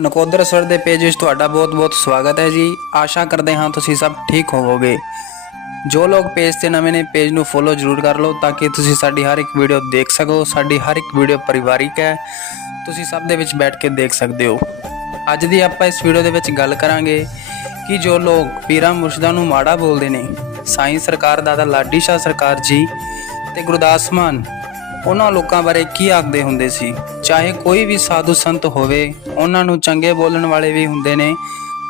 Nakodar sir ਦੇ page ਵਿੱਚ ਤੁਹਾਡਾ ਬਹੁਤ-ਬਹੁਤ ਸਵਾਗਤ ਹੈ ਜੀ। ਆਸ਼ਾ ਕਰਦੇ ਹਾਂ ਤੁਸੀਂ ਸਭ ਠੀਕ ਹੋਵੋਗੇ। ਜੋ ਲੋਕ ਪੇਜ ਤੇ ਨਵੇਂ ਨੇ, ਪੇਜ ਨੂੰ ਫੋਲੋ ਜ਼ਰੂਰ ਕਰ ਲਓ ਤਾਂ ਕਿ ਤੁਸੀਂ ਸਾਡੀ ਹਰ ਇੱਕ ਵੀਡੀਓ ਦੇਖ ਸਕੋ। ਸਾਡੀ ਹਰ ਇੱਕ ਵੀਡੀਓ ਪਰਿਵਾਰਿਕ ਹੈ। ਤੁਸੀਂ ਸਭ ਦੇ ਵਿੱਚ ਬੈਠ ਕੇ ਦੇਖ ਸਕਦੇ ਹੋ। ਅੱਜ ਦੀ ਆਪਾਂ ਇਸ ਵੀਡੀਓ ਦੇ ਵਿੱਚ ਗੱਲ ਕਰਾਂਗੇ ਕਿ ਜੋ ਲੋਕ ਪੀਰਾਂ ਮੁਰਸ਼ਿਦਾਂ ਨੂੰ ਮਾੜਾ ਬੋਲਦੇ ਨੇ, ਸਾਈਂ ਸਰਕਾਰ ਦਾਦਾ ਲਾਡੀ ਸ਼ਾਹ ਸਰਕਾਰ ਜੀ ਤੇ ਗੁਰਦਾਸ ਮਾਨ ਉਹਨਾਂ ਲੋਕਾਂ ਬਾਰੇ ਕੀ ਆਖਦੇ ਹੁੰਦੇ ਸੀ? ਚਾਹੇ ਕੋਈ ਵੀ ਸਾਧੂ ਸੰਤ ਹੋਵੇ, ਉਹਨਾਂ ਨੂੰ ਚੰਗੇ ਬੋਲਣ ਵਾਲੇ ਵੀ ਹੁੰਦੇ ਨੇ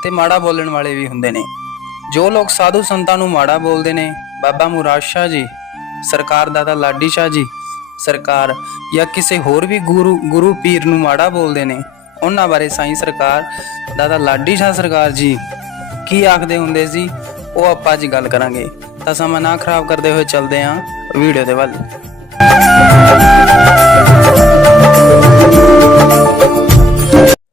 ਤੇ ਮਾੜਾ ਬੋਲਣ ਵਾਲੇ ਵੀ ਹੁੰਦੇ ਨੇ। ਜੋ ਲੋਕ ਸਾਧੂ ਸੰਤਾਂ ਨੂੰ ਮਾੜਾ ਬੋਲਦੇ ਨੇ, ਬਾਬਾ ਮੁਰਾਦ ਸ਼ਾਹ ਜੀ, ਸਰਕਾਰ ਦਾਦਾ ਲਾਡੀ ਸ਼ਾਹ ਜੀ, ਸਰਕਾਰ ਜਾਂ ਕਿਸੇ ਹੋਰ ਵੀ ਗੁਰੂ ਗੁਰੂ ਪੀਰ ਨੂੰ ਮਾੜਾ ਬੋਲਦੇ ਨੇ, ਉਹਨਾਂ ਬਾਰੇ ਸਾਈਂ ਸਰਕਾਰ, ਦਾਦਾ ਲਾਡੀ ਸ਼ਾਹ ਸਰਕਾਰ ਜੀ ਕੀ ਆਖਦੇ ਹੁੰਦੇ ਸੀ, ਉਹ ਆਪਾਂ ਅੱਜ ਗੱਲ ਕਰਾਂਗੇ। ਤਾਂ ਸਮਾਂ ਨਾ ਖਰਾਬ ਕਰਦੇ ਹੋਏ ਚੱਲਦੇ ਹਾਂ ਵੀਡੀਓ ਦੇ ਵੱਲ।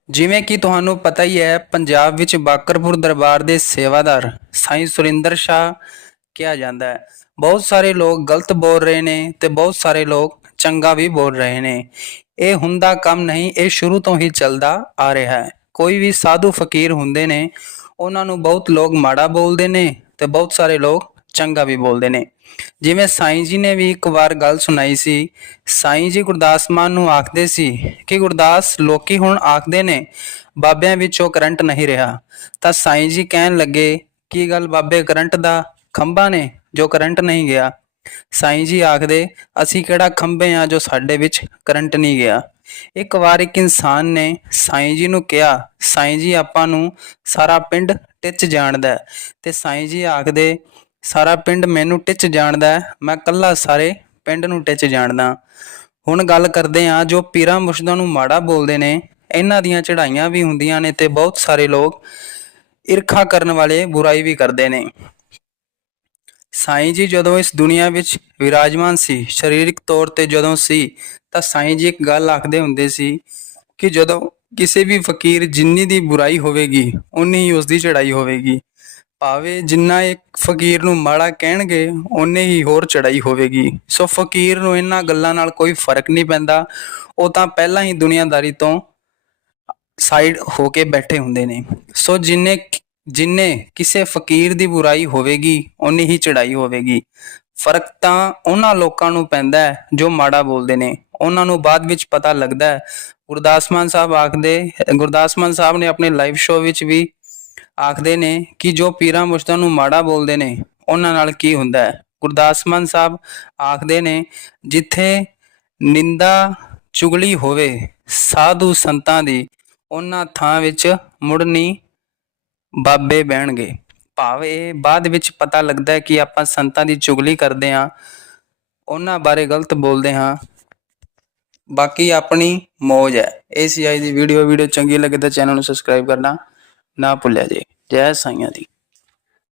ਜਿਵੇਂ ਕਿ ਤੁਹਾਨੂੰ ਪਤਾ ਹੀ ਹੈ, ਪੰਜਾਬ ਵਿੱਚ ਬਾਕਰਪੁਰ ਦਰਬਾਰ ਦੇ ਸੇਵਾਦਾਰ ਸਾਈਂ ਸੁਰਿੰਦਰ ਸ਼ਾਹ ਕਿਹਾ ਜਾਂਦਾ ਹੈ। ਬਹੁਤ ਸਾਰੇ ਲੋਕ ਗਲਤ ਬੋਲ ਰਹੇ ਨੇ ਤੇ ਬਹੁਤ ਸਾਰੇ ਲੋਕ ਚੰਗਾ ਵੀ ਬੋਲ ਰਹੇ ਨੇ। ਇਹ ਹੁੰਦਾ ਕੰਮ ਨਹੀਂ, ਇਹ ਸ਼ੁਰੂ ਤੋਂ ਹੀ ਚੱਲਦਾ ਆ ਰਿਹਾ ਹੈ। ਕੋਈ ਵੀ ਸਾਧੂ ਫਕੀਰ ਹੁੰਦੇ ਨੇ, ਉਹਨਾਂ ਨੂੰ ਬਹੁਤ ਲੋਕ ਮਾੜਾ ਬੋਲਦੇ ਨੇ ਤੇ ਬਹੁਤ ਸਾਰੇ ਲੋਕ ਚੰਗਾ ਵੀ ਬੋਲਦੇ ਨੇ। ਜਿਵੇਂ ਸਾਈਂ ਜੀ ਨੇ ਵੀ ਇੱਕ ਵਾਰ ਗੱਲ ਸੁਣਾਈ ਸੀ, ਸਾਈਂ ਜੀ ਗੁਰਦਾਸ ਮਾਨ ਨੂੰ ਆਖਦੇ ਸੀ ਕਿ ਗੁਰਦਾਸ, ਲੋਕੀ ਹੁਣ ਆਖਦੇ ਨੇ, ਬਾਬਿਆਂ ਵਿੱਚੋਂ ਕਰੰਟ ਨਹੀਂ ਰਿਹਾ। ਤਾਂ ਸਾਈਂ ਜੀ ਕਹਿਣ ਲੱਗੇ, ਕੀ ਗੱਲ ਬਾਬੇ, ਕਰੰਟ ਦਾ ਖੰਭਾ ਨੇ, ਜੋ ਕਰੰਟ ਨਹੀਂ ਗਿਆ? ਸਾਈਂ ਜੀ ਆਖਦੇ, ਅਸੀਂ ਕਿਹੜਾ ਖੰਭੇ ਆ ਜੋ ਸਾਡੇ ਵਿੱਚ ਕਰੰਟ ਨਹੀਂ ਗਿਆ? ਇੱਕ ਵਾਰ ਇੱਕ ਇਨਸਾਨ ਨੇ ਸਾਈਂ ਜੀ ਨੂੰ ਕਿਹਾ, ਸਾਈਂ ਜੀ, ਆਪਾਂ ਨੂੰ ਸਾਰਾ ਪਿੰਡ ਟਿੱਚ ਜਾਣਦਾ ਹੈ। ਤੇ ਸਾਈਂ ਜੀ ਆਖਦੇ ਸਾਰਾ ਪਿੰਡ ਮੈਨੂੰ ਟਿੱਚ ਜਾਣਦਾ ਹੈ, ਮੈਂ ਕੱਲਾ ਸਾਰੇ ਪਿੰਡ ਨੂੰ ਟਿੱਚ ਜਾਣਦਾ ਹੁਣ ਗੱਲ ਕਰਦੇ ਹਾਂ ਜੋ ਪੀਰਾਂ ਮੁਰਸ਼ਿਦਾਂ ਨੂੰ ਮਾੜਾ ਬੋਲਦੇ ਨੇ। ਇਹਨਾਂ ਦੀਆਂ ਚੜ੍ਹਾਈਆਂ ਵੀ ਹੁੰਦੀਆਂ ਨੇ ਤੇ ਬਹੁਤ ਸਾਰੇ ਲੋਕ ਈਰਖਾ ਕਰਨ ਵਾਲੇ ਬੁਰਾਈ ਵੀ ਕਰਦੇ ਨੇ। ਸਾਈਂ ਜੀ ਜਦੋਂ ਇਸ ਦੁਨੀਆ ਵਿੱਚ ਵਿਰਾਜਮਾਨ ਸੀ ਸਰੀਰਕ ਤੌਰ ਤੇ ਜਦੋਂ ਸੀ ਤਾਂ ਸਾਈਂ ਜੀ ਇੱਕ ਗੱਲ ਆਖਦੇ ਹੁੰਦੇ ਸੀ ਕਿ ਜਦੋਂ ਕਿਸੇ ਵੀ ਫਕੀਰ ਜਿੰਨੀ ਦੀ ਬੁਰਾਈ ਹੋਵੇਗੀ ਉਨੀ ਹੀ ਉਸ ਦੀ ਚੜਾਈ ਹੋਵੇਗੀ। ਭਾਵੇਂ ਜਿੰਨਾ ਇੱਕ ਫਕੀਰ ਨੂੰ ਮਾੜਾ ਕਹਿਣਗੇ, ਓਨੇ ਹੀ ਹੋਰ ਚੜਾਈ ਹੋਵੇਗੀ। ਸੋ ਫਕੀਰ ਨੂੰ ਇਹਨਾਂ ਗੱਲਾਂ ਨਾਲ ਕੋਈ ਫ਼ਰਕ ਨਹੀਂ ਪੈਂਦਾ। ਉਹ ਤਾਂ ਪਹਿਲਾਂ ਹੀ ਦੁਨੀਆਦਾਰੀ ਤੋਂ ਸਾਈਡ ਹੋ ਕੇ ਬੈਠੇ ਹੁੰਦੇ ਨੇ। ਸੋ ਜਿੰਨੇ ਜਿੰਨੇ ਕਿਸੇ ਫਕੀਰ ਦੀ ਬੁਰਾਈ ਹੋਵੇਗੀ, ਓਨੀ ਹੀ ਚੜਾਈ ਹੋਵੇਗੀ। ਫ਼ਰਕ ਤਾਂ ਉਹਨਾਂ ਲੋਕਾਂ ਨੂੰ ਪੈਂਦਾ ਹੈ ਜੋ ਮਾੜਾ ਬੋਲਦੇ ਨੇ। ਉਹਨਾਂ ਨੂੰ ਬਾਅਦ ਵਿੱਚ ਪਤਾ ਲੱਗਦਾ ਹੈ। ਗੁਰਦਾਸ ਮਾਨ ਸਾਹਿਬ ਆਖਦੇ, ਗੁਰਦਾਸ ਮਾਨ ਸਾਹਿਬ ਨੇ ਆਪਣੇ ਲਾਈਵ ਸ਼ੋਅ ਵਿੱਚ ਵੀ ਆਖਦੇ ਨੇ ਕਿ ਜੋ ਪੀਰਾਂ ਮੁਸ਼ਤਾਂ ਨੂੰ ਮਾੜਾ ਬੋਲਦੇ ਨੇ, ਉਹਨਾਂ ਨਾਲ ਕੀ ਹੁੰਦਾ ਹੈ? ਗੁਰਦਾਸ ਮਾਨ ਸਾਹਿਬ ਆਖਦੇ ਨੇ, ਜਿੱਥੇ ਨਿੰਦਾ ਚੁਗਲੀ ਹੋਵੇ, ਸਾਧੂ ਸੰਤਾਂ ਦੀ, ਉਹਨਾਂ ਥਾਂ ਵਿੱਚ ਮੁੜਨੀ ਬਾਬੇ ਬਹਿਣਗੇ। ਭਾਵ ਇਹ ਬਾਅਦ ਵਿੱਚ ਪਤਾ ਲੱਗਦਾ ਹੈ ਕਿ ਆਪਾਂ ਸੰਤਾਂ ਦੀ ਚੁਗਲੀ ਕਰਦੇ ਹਾਂ, ਉਹਨਾਂ ਬਾਰੇ ਗਲਤ ਬੋਲਦੇ ਹਾਂ। ਬਾਕੀ ਆਪਣੀ ਮौज ਹੈ। ਇਹ ਸੀ ਅੱਜ ਦੀ ਵੀਡੀਓ ਵੀਡੀਓ ਚੰਗੀ ਲੱਗੇ ਤਾਂ ਚੈਨਲ ਨੂੰ ਸਬਸਕ੍ਰਾਈਬ ਕਰਨਾ। ਨਾ ਭੁੱਲਿਆ ਜੇ। ਜੈ ਸਾਈਆਂ ਦੀ।